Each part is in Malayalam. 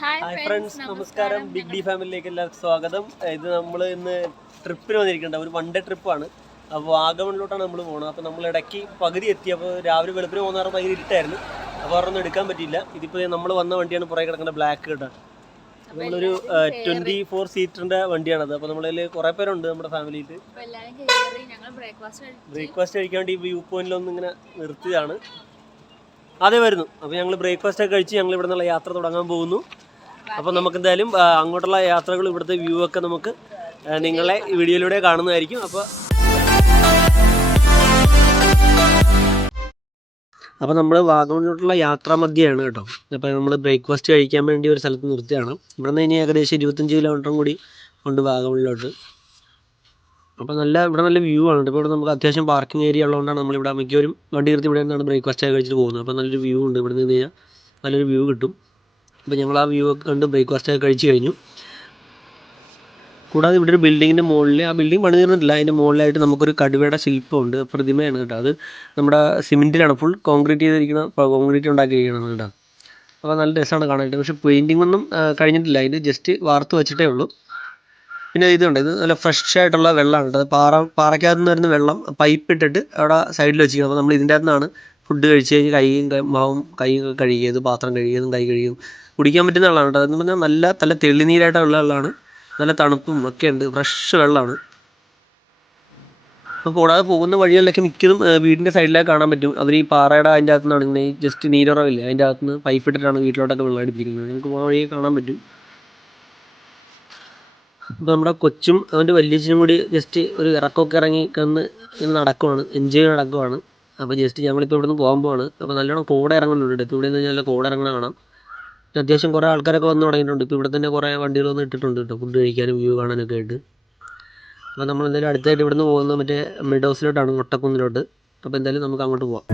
ഹായ് ഫ്രണ്ട്സ്, നമസ്കാരം. ബിഗ് ഡി ഫാമിലിയിലേക്ക് എല്ലാവർക്കും സ്വാഗതം. ഇത് നമ്മൾ ഇന്ന് ട്രിപ്പിന് വന്നിരിക്കേണ്ട ഒരു വൺ ഡേ ട്രിപ്പാണ്. അപ്പോൾ വാഗമണിലോട്ടാണ് നമ്മൾ പോകുന്നത്. അപ്പോൾ നമ്മൾ ഇടയ്ക്ക് പകുതി എത്തി. അപ്പോൾ രാവിലെ വെളുപ്പിന് പോകുന്നവർ ഭയങ്കര ഇരുട്ടായിരുന്നു. അപ്പോൾ അവരൊന്നും എടുക്കാൻ പറ്റിയില്ല. ഇതിപ്പോൾ നമ്മൾ വന്ന വണ്ടിയാണ് പുറകെ കിടക്കുന്ന ബ്ലാക്ക് കേട്ടോ. നമ്മളൊരു 24 സീറ്ററിൻ്റെ വണ്ടിയാണത്. അപ്പോൾ നമ്മളതിൽ കുറേ പേരുണ്ട് നമ്മുടെ ഫാമിലിയിൽ. ബ്രേക്ക്ഫാസ്റ്റ് കഴിക്കാൻ വേണ്ടി വ്യൂ പോയിന്റിലൊന്നും ഇങ്ങനെ നിർത്തിയതാണ്. അതേ വരുന്നു. അപ്പോൾ ഞങ്ങൾ ബ്രേക്ക്ഫാസ്റ്റ് ഒക്കെ കഴിച്ച് ഞങ്ങൾ ഇവിടെ നിന്നുള്ള യാത്ര തുടങ്ങാൻ പോകുന്നു. അപ്പോൾ നമുക്ക് എന്തായാലും അങ്ങോട്ടുള്ള യാത്രകൾ, ഇവിടുത്തെ വ്യൂ ഒക്കെ നമുക്ക് നിങ്ങളെ ഈ വീഡിയോയിലൂടെ കാണുന്നതായിരിക്കും. അപ്പോൾ നമ്മൾ വാഗമണിലോട്ടുള്ള യാത്രാ മധ്യയാണ് കേട്ടോ. അപ്പോൾ നമ്മൾ ബ്രേക്ക്ഫാസ്റ്റ് കഴിക്കാൻ വേണ്ടി ഒരു സ്ഥലത്ത് നിർത്തിയാണ്. ഇവിടെ നിന്ന് ഇനി ഏകദേശം 25 കിലോമീറ്ററും കൂടി ഉണ്ട് വാഗമണിലോട്ട്. അപ്പോൾ ഇവിടെ നല്ല വ്യൂ ആണ്. ഇപ്പോൾ ഇവിടെ നമുക്ക് അത്യാവശ്യം പാർക്കിംഗ് ഏരിയ ഉള്ളതുകൊണ്ടാണ് നമ്മളിവിടെ മിക്കവരും വണ്ടി നിർത്തി ഇവിടെ നിന്നാണ് ബ്രേക്ക്ഫാസ്റ്റ് ഒക്കെ കഴിച്ചിട്ട് പോകുന്നത്. അപ്പോൾ നല്ലൊരു വ്യൂ ഉണ്ട്. ഇവിടെ നിന്ന് കഴിഞ്ഞാൽ നല്ലൊരു വ്യൂ കിട്ടും. അപ്പോൾ ഞങ്ങൾ ആ വ്യൂ ഒക്കെ കണ്ട് ബ്രേക്ക്ഫാസ്റ്റ് ഒക്കെ കഴിച്ച് കഴിഞ്ഞു. കൂടാതെ ഇവിടെ ഒരു ബിൽഡിങ്ങിൻ്റെ മുകളിൽ, ആ ബിൽഡിംഗ് പണി തീർന്നിട്ടില്ല, അതിൻ്റെ മുകളിലായിട്ട് നമുക്കൊരു കടുവയുടെ ശില്പമുണ്ട്, പ്രതിമയാണ് കേട്ടോ. അത് നമ്മുടെ സിമെൻറ്റിലാണ്, ഫുൾ കോൺക്രീറ്റ് ഉണ്ടാക്കിയിരിക്കുന്നത് കേട്ടോ. അപ്പോൾ നല്ല രസമാണ് കാണാനായിട്ട്. പക്ഷേ പെയിൻറ്റിംഗ് ഒന്നും കഴിഞ്ഞിട്ടില്ല, അതിന് ജസ്റ്റ് വാർത്ത് വെച്ചിട്ടേ ഉള്ളൂ. പിന്നെ ഇതുണ്ട്, ഇത് നല്ല ഫ്രഷ് ആയിട്ടുള്ള വെള്ളമാണ് കേട്ടോ. പാറയ്ക്കകത്ത് നിന്ന് വരുന്ന വെള്ളം പൈപ്പ് ഇട്ടിട്ട് അവിടെ സൈഡിൽ വെച്ചിരിക്കുന്നത്. അപ്പോൾ നമ്മൾ ഇതിൻ്റെ അകത്തുനിന്നാണ് ഫുഡ് കഴിച്ച് കഴിഞ്ഞ് കൈയും കഴുകിയത്, പാത്രം കഴുകിയതും കൈ കഴുകിയതും കുടിക്കാൻ പറ്റുന്ന വെള്ളമാണ് കേട്ടോ. അതെന്ന് പറഞ്ഞാൽ നല്ല തെളിനീരായിട്ടുള്ള വെള്ളമാണ്. നല്ല തണുപ്പും ഒക്കെ ഉണ്ട്, ഫ്രഷ് വെള്ളമാണ്. അപ്പോൾ കൂടാതെ പോകുന്ന വഴികളിലൊക്കെ മിക്കതും വീടിൻ്റെ സൈഡിലേക്ക് കാണാൻ പറ്റും. അവർ ഈ പാറയുടെ അതിൻ്റെ അകത്തു നിന്നാണ് ഇങ്ങനെ ജസ്റ്റ് നീരുറവില്ലേ, അതിൻ്റെ അകത്തുനിന്ന് പൈപ്പ് ഇട്ടിട്ടാണ് വീട്ടിലോട്ടൊക്കെ വെള്ളം അടിപ്പിക്കുന്നത്. നിങ്ങൾക്ക് പോകുന്ന വഴിയെ കാണാൻ പറ്റും. അപ്പോൾ നമ്മുടെ കൊച്ചും അവൻ്റെ വല്യച്ഛനും കൂടി ജസ്റ്റ് ഒരു ഇറക്കമൊക്കെ ഇറങ്ങി ഇങ്ങനെ നടക്കുവാണ്, എൻജോയ് നടക്കുവാണ്. അപ്പോൾ ജസ്റ്റ് ഞങ്ങളിപ്പോൾ ഇവിടെ നിന്ന് പോകാൻ പോവാണ്. അപ്പോൾ നല്ലോണം കോട ഇറങ്ങുന്നുണ്ട്. ഇപ്പോൾ ഇവിടെ നിന്ന് കഴിഞ്ഞാൽ കോട ഇറങ്ങണ കാണാം. അത്യാവശ്യം കുറേ ആൾക്കാരൊക്കെ വന്ന് തുടങ്ങിയിട്ടുണ്ട്. ഇപ്പോൾ ഇവിടെ തന്നെ കുറേ വണ്ടികൾ വന്ന് ഇട്ടിട്ടുണ്ട് കേട്ടോ, ഫുഡ് കഴിക്കാനും വ്യൂ കാണാനൊക്കെ ആയിട്ട്. അപ്പോൾ നമ്മൾ എന്തായാലും അടുത്തായിട്ട് ഇവിടെ നിന്ന് പോകുന്നത് മറ്റേ മെഡോസിലോട്ടാണ്, മുട്ടക്കുന്നിലോട്ട്. അപ്പോൾ എന്തായാലും നമുക്ക് അങ്ങോട്ട് പോവാം.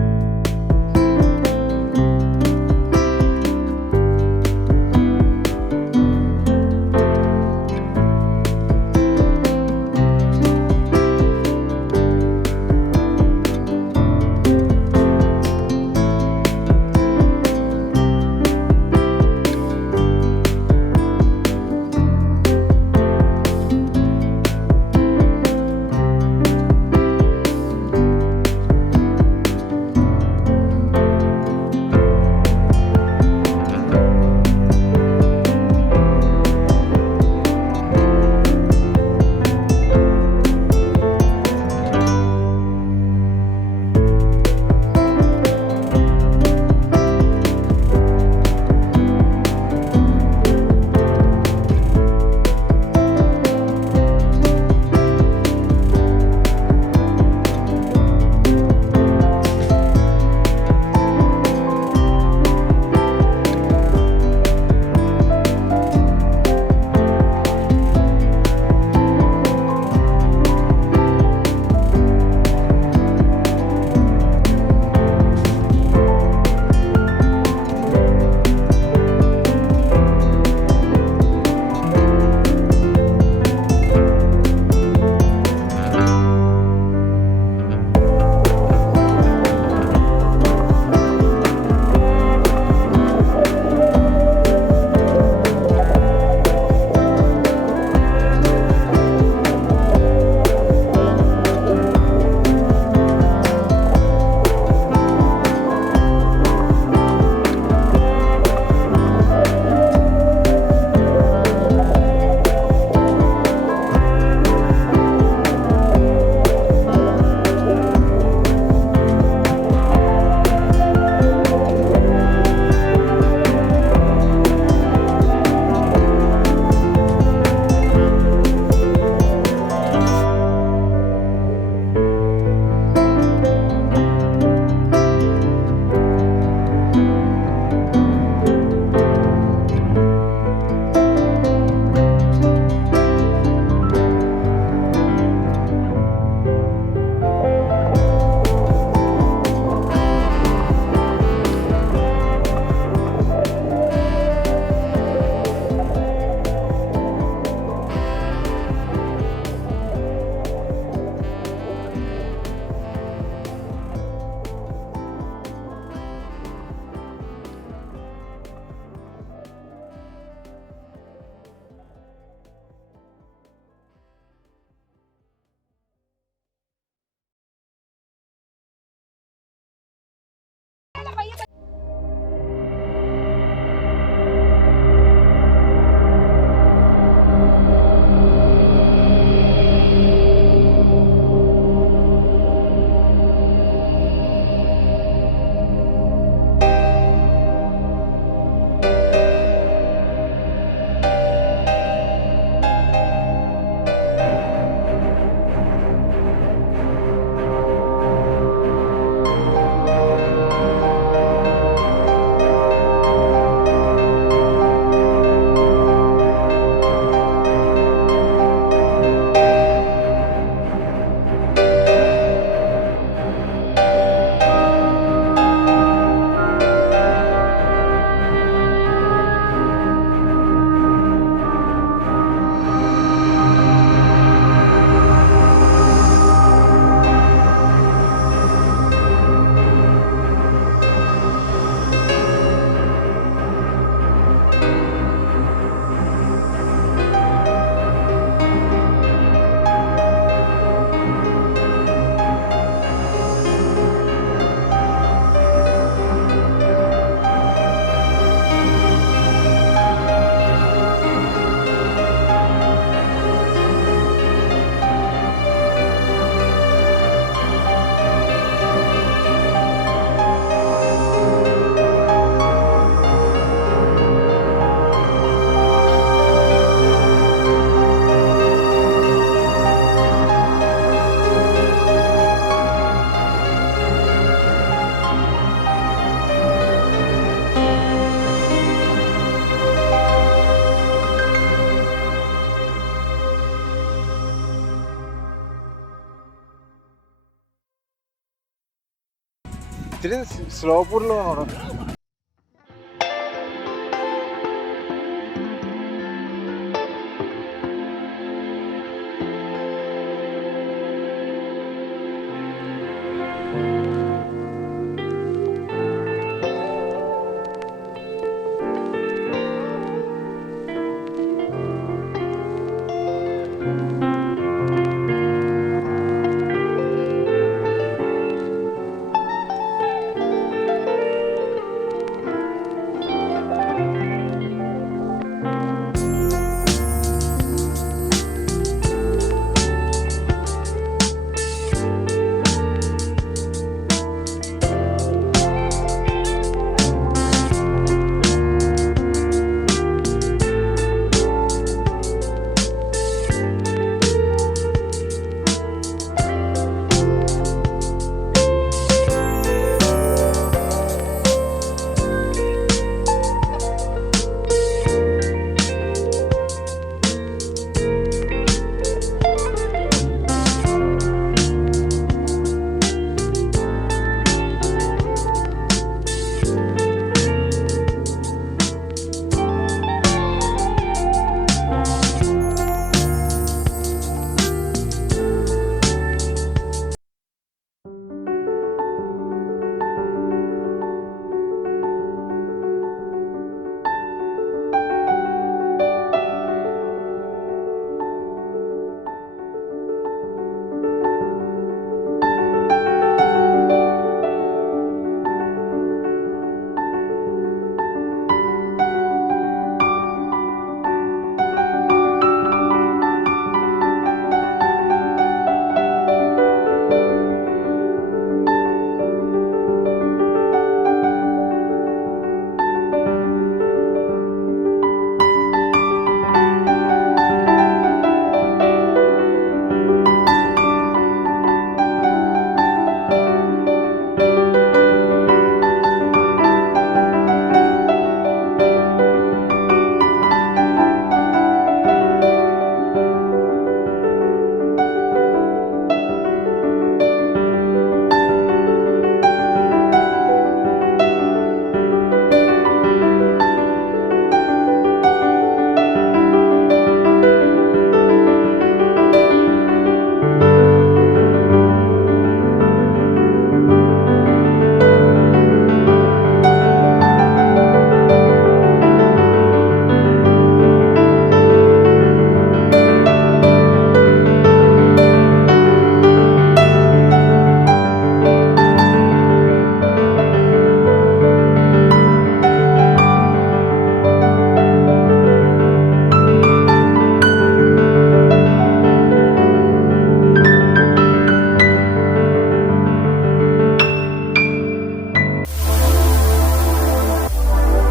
ഇത്തിരി സ്ലോ ഫുഡിൽ വേണം